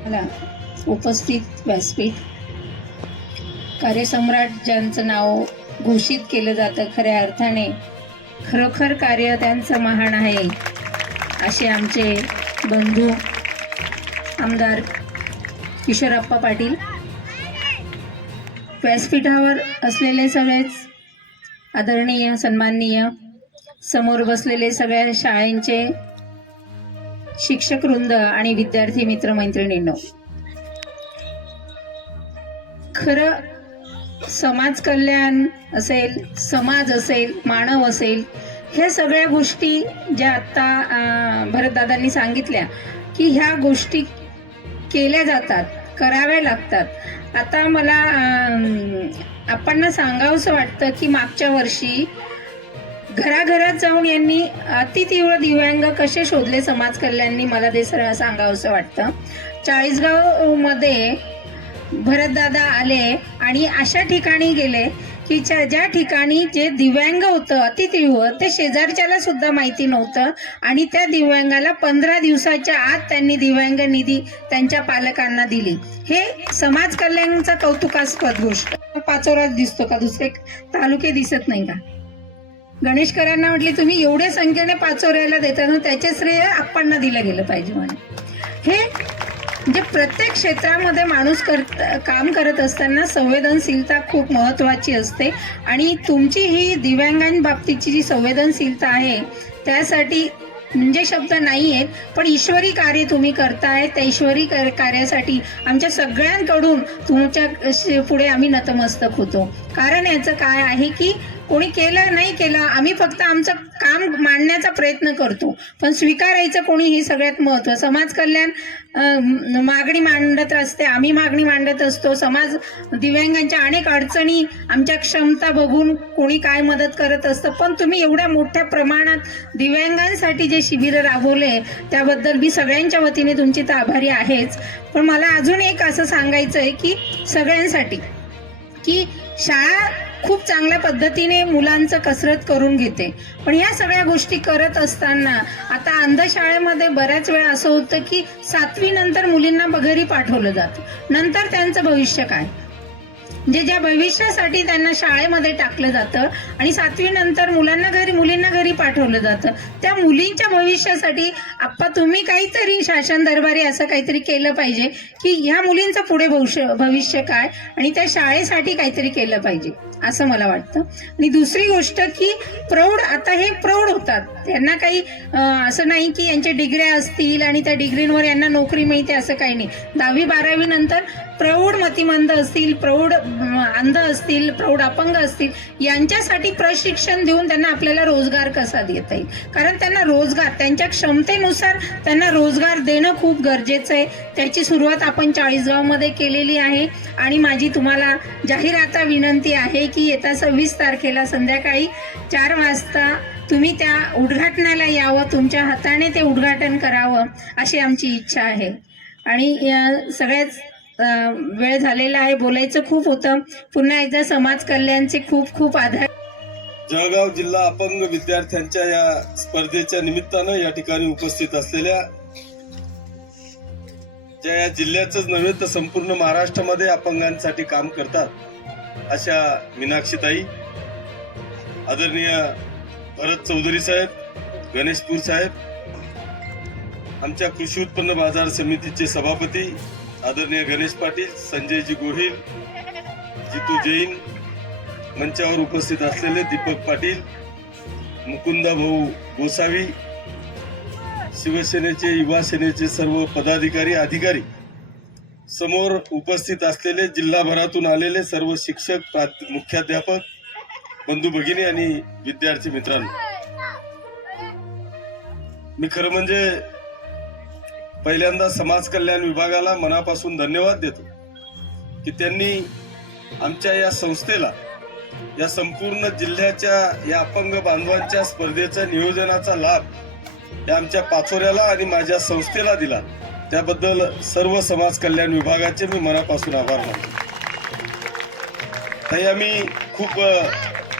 मला उपस्थित व्यासपीठ. कार्यसम्राट ज्यांचं नाव घोषित केलं जातं खऱ्या अर्थाने खरोखर कार्य त्यांचं महान आहे असे आमचे बंधू आमदार किशोरप्पा पाटील. व्यासपीठावर असलेले सगळेच आदरणीय सन्माननीय समोर बसलेले सगळ्या शाळेंचे शिक्षक वृंद आणि विद्यार्थी मित्रमैत्रिणींनो खरं समाज कल्याण असेल समाज असेल मानव असेल ह्या सगळ्या गोष्टी ज्या आत्ता भरतदादांनी सांगितल्या की ह्या गोष्टी केल्या जातात कराव्या लागतात. आता मला आपण सांगावंसं वाटतं की मागच्या वर्षी घराघरात जाऊन यांनी अतितीव्र दिव्यांग कसे शोधले समाज कल्याणनी मला ते सरळ सांगावंसं वाटतं. चाळीसगावमध्ये भरतदादा आले आणि अशा ठिकाणी गेले की ज्या ज्या ठिकाणी जे दिव्यांग होतं अतितीव्र ते शेजारच्याला सुद्धा माहिती नव्हतं आणि त्या दिव्यांगाला पंधरा दिवसाच्या आत त्यांनी दिव्यांग निधी त्यांच्या पालकांना दिली. हे समाज कल्याणचा कौतुकास्पद गोष्ट. पाचोराच दिसतो का? दुसरे तालुके दिसत नाही का? गणेशकरांना म्हटले तुम्ही एवढ्या संख्येने पाचोऱ्याला देता ना त्याचे श्रेय आपणना दिलं गेलं पाहिजे म्हणे. हे म्हणजे प्रत्येक क्षेत्रामध्ये माणूस करत काम करत असताना संवेदनशीलता खूप महत्त्वाची असते. आणि तुमची ही दिव्यांगांबाबतीची जी संवेदनशीलता आहे त्यासाठी म्हणजे शब्द नाही आहेत पण ईश्वरी कार्य तुम्ही करताय त्या ईश्वरी कार्यासाठी आमच्या सगळ्यांकडून तुमच्या श- पुढे आम्ही नतमस्तक होतो. कारण याचं काय आहे की कोणी केलं नाही केलं आम्ही फक्त आमचं काम मांडण्याचा प्रयत्न करतो. पण स्वीकारायचं कोणी हे सगळ्यात महत्त्व समाज कल्याण मागणी मांडत असते आम्ही मागणी मांडत असतो. समाज दिव्यांगांच्या अनेक अडचणी आमच्या क्षमता बघून कोणी काय मदत करत असतं. पण तुम्ही एवढ्या मोठ्या प्रमाणात दिव्यांगांसाठी जे शिबिरं राबवले त्याबद्दल मी सगळ्यांच्या वतीने तुमची तर आभारी आहेच. पण मला अजून एक असं सांगायचं आहे की सगळ्यांसाठी की शाळा खूप चांगल्या पद्धतीने मुलांचं कसरत करून घेते. पण ह्या सगळ्या गोष्टी करत असताना आता अंधशाळेमध्ये बऱ्याच वेळा असं होतं की सातवी नंतर मुलींना घरी पाठवलं जातं. नंतर त्यांचं भविष्य काय? म्हणजे ज्या भविष्यासाठी त्यांना शाळेमध्ये टाकलं जातं आणि सातवी नंतर मुलांना घरी मुलींना घरी पाठवलं जातं त्या मुलींच्या भविष्यासाठी आप्पा तुम्ही काहीतरी शासन दरबारी असं काहीतरी केलं पाहिजे की ह्या मुलींचं पुढे भविष्य भविष्य काय आणि त्या शाळेसाठी काहीतरी केलं पाहिजे असं मला वाटतं. आणि दुसरी गोष्ट की प्रौढ आता हे प्रौढ होतात. त्यांना काही असं नाही की यांच्या डिग्र्या असतील आणि त्या डिग्रींवर यांना नोकरी मिळते असं काही नाही. दहावी बारावी नंतर प्रौढ मतिमंद असतील प्रौढ अंध असतील प्रौढ अपंग असतील यांच्यासाठी प्रशिक्षण देऊन त्यांना आपल्याला रोजगार कसा देता येईल? कारण त्यांना रोजगार त्यांच्या क्षमतेनुसार त्यांना रोजगार देणं खूप गरजेचं आहे. त्याची सुरुवात आपण चाळीसगावमध्ये केलेली आहे. आणि माझी तुम्हाला जाहीर आता विनंती आहे की येत्या सव्वीस तारखेला संध्याकाळी चार वाजता तुम्ही त्या उद्घाटनाला यावं तुमच्या हाताने ते उद्घाटन करावं अशी आमची इच्छा आहे. आणि सगळ्याच वेळ झालेला आहे बोलायचं खूप होतं. पुन्हा एकदा समाज कल्याणचे खूप खूप आधार जळगाव जिल्हा अपंग विद्यार्थ्यांच्या या स्पर्धेच्या निमित्तानं या ठिकाणी उपस्थित असलेल्या ज्या या जिल्ह्याचंच नव्हे तर संपूर्ण महाराष्ट्रामध्ये अपंगांसाठी काम करतात अशा मीनाक्षीताई आदरणीय भरत चौधरी साहेब गणेशपूर साहेब आमच्या कृषी उत्पन्न बाजार समितीचे सभापती आदरणीय गणेश पाटील संजयजी गोहिल जितू जैन मंचावर उपस्थित असलेले दीपक पाटील मुकुंदा भाऊ गोसावी शिवसेनेचे युवा सेनेचे सर्व पदाधिकारी अधिकारी समोर उपस्थित असलेले जिल्हाभरातून आलेले सर्व शिक्षक मुख्याध्यापक बंधू भगिनी आणि विद्यार्थी मित्रांनो. मी खरं म्हणजे पहिल्यांदा समाज कल्याण विभागाला मनापासून धन्यवाद देतो की त्यांनी आमच्या या संस्थेला या संपूर्ण जिल्ह्याच्या या अपंग बांधवांच्या स्पर्धेच्या नियोजनाचा लाभ या आमच्या पाचोऱ्याला आणि माझ्या संस्थेला दिला. त्याबद्दल सर्व समाज कल्याण विभागाचे मी मनापासून आभार मानतो. ताई आम्ही खूप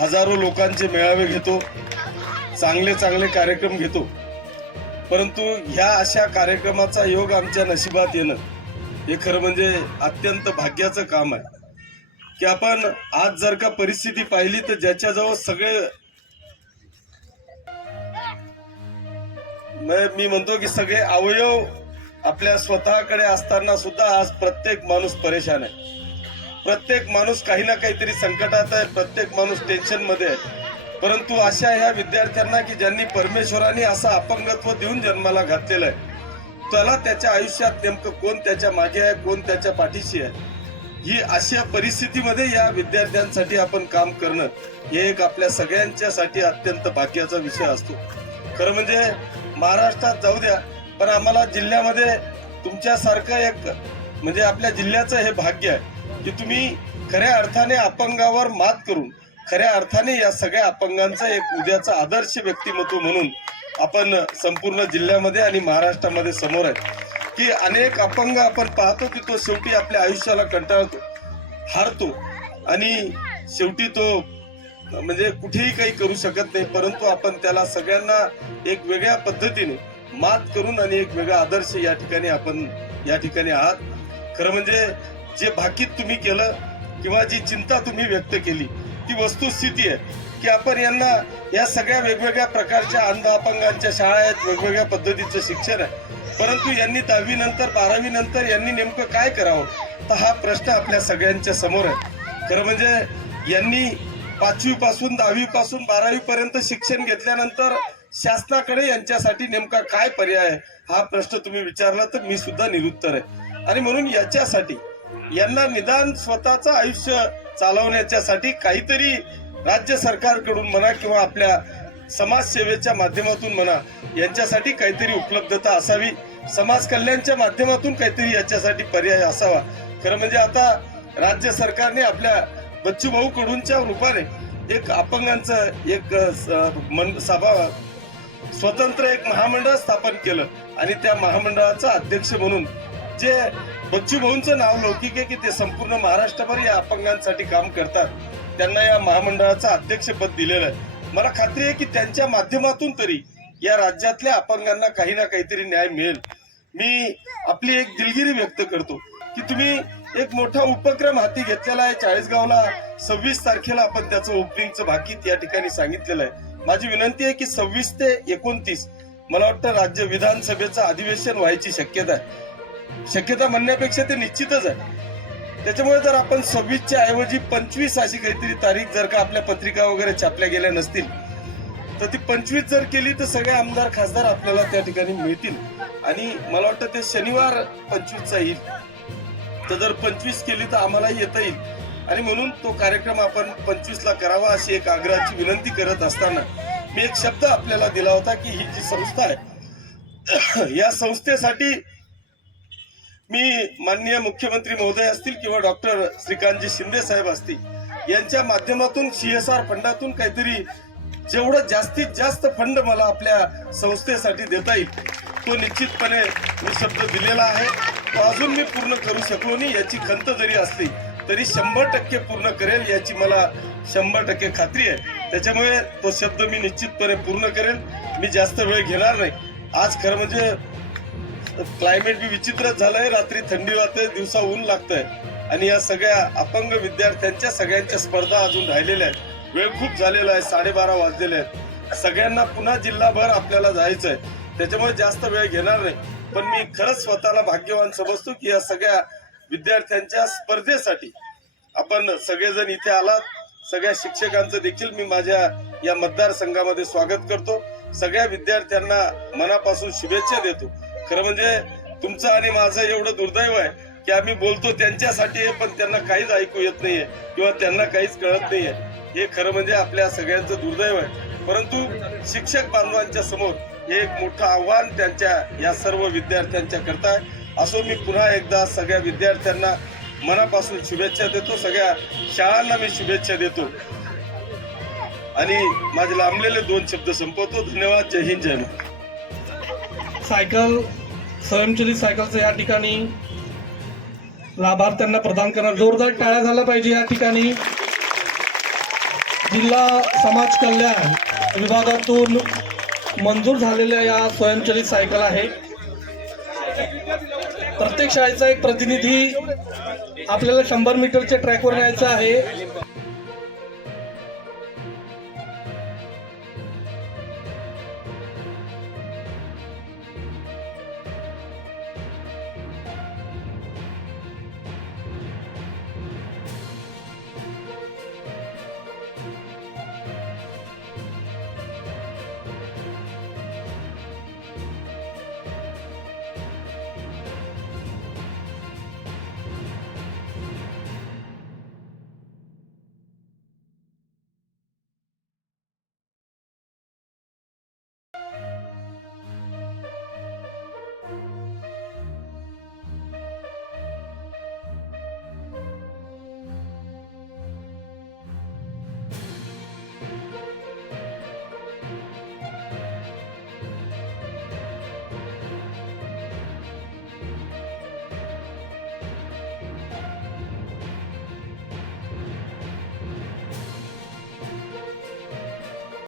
हजारो लोकांचे मेळावे घेतो चांगले चांगले कार्यक्रम घेतो. परंतु ह्या अशा कार्यक्रमाचा योग आमच्या नशिबात येणं हे खरं म्हणजे अत्यंत भाग्याचं काम आहे. की आपण आज जर का परिस्थिती पाहिली तर ज्याच्याजवळ सगळे म- मी म्हणतो की सगळे अवयव आपल्या स्वतःकडे असताना सुद्धा आज प्रत्येक माणूस परेशान आहे. प्रत्येक माणूस काही ना काहीतरी संकटात आहे प्रत्येक माणूस टेन्शनमध्ये आहे. परंतु अशा ह्या विद्यार्थ्यांना की ज्यांनी परमेश्वराने असं अपंगत्व देऊन जन्माला घातलेलं आहे त्याला त्याच्या आयुष्यात नेमकं कोण त्याच्यामागे आहे कोण त्याच्या पाठीशी आहे? ही अशा परिस्थितीमध्ये या विद्यार्थ्यांसाठी आपण काम करणं हे एक आपल्या सगळ्यांच्यासाठी अत्यंत भाग्याचा विषय असतो. खरं म्हणजे महाराष्ट्रात जाऊ द्या पण आम्हाला जिल्ह्यामध्ये तुमच्यासारखं एक म्हणजे आपल्या जिल्ह्याचं हे भाग्य आहे की तुम्ही खऱ्या अर्थाने अपंगावर मात करून खऱ्या अर्थाने या सगळ्या अपंगांचं एक उद्याचं आदर्श व्यक्तिमत्व म्हणून आपण संपूर्ण जिल्ह्यामध्ये आणि महाराष्ट्रामध्ये समोर आहे. की अनेक अपंग आपण पाहतो की तो शेवटी आपल्या आयुष्याला कंटाळतो हारतो आणि शेवटी तो म्हणजे कुठेही काही करू शकत नाही परंतु आपण त्याला सगळ्यांना एक वेगळ्या पद्धतीने मात करून आणि एक वेगळा आदर्श या ठिकाणी आपण या ठिकाणी आहात. खरं म्हणजे जे भाकीत तुम्ही केलं किंवा जी चिंता तुम्ही व्यक्त केली ती वस्तुस्थिती आहे की आपण यांना या सगळ्या वेगवेगळ्या प्रकारच्या अंध अपंगांच्या शाळा आहेत वेगवेगळ्या पद्धतीचं शिक्षण आहे. परंतु यांनी दहावी नंतर बारावी नंतर यांनी नेमकं काय करावं? तर हा प्रश्न आपल्या सगळ्यांच्या समोर आहे. खरं म्हणजे यांनी पाचवीपासून दहावीपासून बारावीपर्यंत शिक्षण घेतल्यानंतर शासनाकडे यांच्यासाठी नेमका काय पर्याय आहे हा प्रश्न तुम्ही विचारला तर मी सुद्धा निरुत्तर आहे. आणि म्हणून याच्यासाठी यांना निदान स्वतःचं आयुष्य चालवण्याच्यासाठी काहीतरी राज्य सरकारकडून म्हणा किंवा आपल्या समाजसेवेच्या माध्यमातून म्हणा यांच्यासाठी काहीतरी उपलब्धता असावी. समाज कल्याणच्या माध्यमातून काहीतरी याच्यासाठी पर्याय असावा. खरं म्हणजे आता राज्य सरकारने आपल्या बच्चू भाऊ कडूनच्या रूपाने एक अपंगांचं एक स- सभा स्वतंत्र एक महामंडळ स्थापन केलं. आणि त्या महामंडळाचा अध्यक्ष म्हणून जे बच्चू भाऊंचं नाव लौकिक आहे की ते संपूर्ण महाराष्ट्रभर या अपंगांसाठी काम करतात त्यांना या महामंडळाचं अध्यक्षपद दिलेलं आहे. मला खात्री आहे की त्यांच्या माध्यमातून तरी या राज्यातल्या अपंगांना काही ना काहीतरी न्याय मिळेल. मी आपली एक दिलगिरी व्यक्त करतो की तुम्ही एक मोठा उपक्रम हाती घेतलेला आहे. चाळीसगावला सव्वीस तारखेला आपण त्याचं ओपनिंगचं भाकीत या ठिकाणी सांगितलेलं आहे. माझी विनंती आहे की सव्वीस ते एकोणतीस मला वाटतं राज्य विधानसभेचं अधिवेशन व्हायची शक्यता आहे. शक्यता म्हणण्यापेक्षा ते निश्चितच आहे. त्याच्यामुळे जर आपण सव्वीसच्या ऐवजी पंचवीस अशी काहीतरी तारीख जर का आपल्या पत्रिका वगैरे छापल्या गेल्या नसतील तर ती पंचवीस जर केली तर सगळे आमदार खासदार आपल्याला त्या ठिकाणी मिळतील. आणि मला वाटतं ते शनिवार पंचवीसचा येईल. तर जर पंचवीस केली तर आम्हालाही येता येईल. आणि म्हणून तो कार्यक्रम आपण पंचवीसला करावा अशी एक आग्रहाची विनंती करत असताना मी एक शब्द आपल्याला दिला होता की ही जी संस्था आहे या संस्थेसाठी मी माननीय मुख्यमंत्री महोदय असतील किंवा डॉक्टर श्रीकांतजी शिंदे साहेब असतील यांच्या माध्यमातून सीएसआर फंडातून काहीतरी जेवढं जास्तीत जास्त फंड मला आपल्या संस्थेसाठी देता येईल तो निश्चितपणे मी शब्द दिलेला आहे. तो अजून मी पूर्ण करू शकलो नाही याची खंत जरी असली तरी शंभर टक्के पूर्ण करेल याची मला शंभर टक्के खात्री आहे. त्याच्यामुळे तो शब्द मी निश्चितपणे पूर्ण करेल. मी जास्त वेळ घेणार नाही. आज खरं म्हणजे क्लायमेट बी विचित्रच झालंय. रात्री थंडी वाजते दिवसा ऊन लागतंय. आणि या सगळ्या अपंग विद्यार्थ्यांच्या सगळ्यांच्या स्पर्धा अजून राहिलेल्या आहेत. वेळ खूप झालेला आहे साडेबारा वाजलेले आहेत. सगळ्यांना पुन्हा जिल्हाभर आपल्याला जायचं आहे त्याच्यामुळे जास्त वेळ घेणार नाही. पण मी खरंच स्वतःला भाग्यवान समजतो की या सगळ्या विद्यार्थ्यांच्या स्पर्धेसाठी आपण सगळेजण इथे आलात. सगळ्या शिक्षकांचं देखील मी माझ्या या मतदारसंघामध्ये स्वागत करतो. सगळ्या विद्यार्थ्यांना मनापासून शुभेच्छा देतो. खरं म्हणजे तुमचं आणि माझं एवढं दुर्दैव आहे की आम्ही बोलतो त्यांच्यासाठी पण त्यांना काहीच ऐकू येत नाहीये किंवा त्यांना काहीच कळत नाहीये. हे खरं म्हणजे आपल्या सगळ्यांचं दुर्दैव आहे. परंतु शिक्षक बांधवांच्या समोर हे एक मोठं आव्हान त्यांच्या या सर्व विद्यार्थ्यांच्या करता आहे असो मी पुन्हा एकदा सगळ्या विद्यार्थ्यांना मनापासून शुभेच्छा देतो. सगळ्या शाळांना मी शुभेच्छा देतो. आणि माझे लांबलेले दोन शब्द संपवतो. धन्यवाद. जय हिंद जय सायकल स्वयंचलित सायकलचं या ठिकाणी लाभार्थ्यांना प्रदान करणार. जोरदार टाळ्या झाल्या पाहिजे या ठिकाणी. जिल्हा समाज कल्याण विभागातून मंजूर झालेल्या या स्वयंचलित सायकल आहे. प्रत्येक शाळेचा एक प्रतिनिधी आपल्याला शंभर मीटरच्या ट्रॅकवर न्यायचा आहे.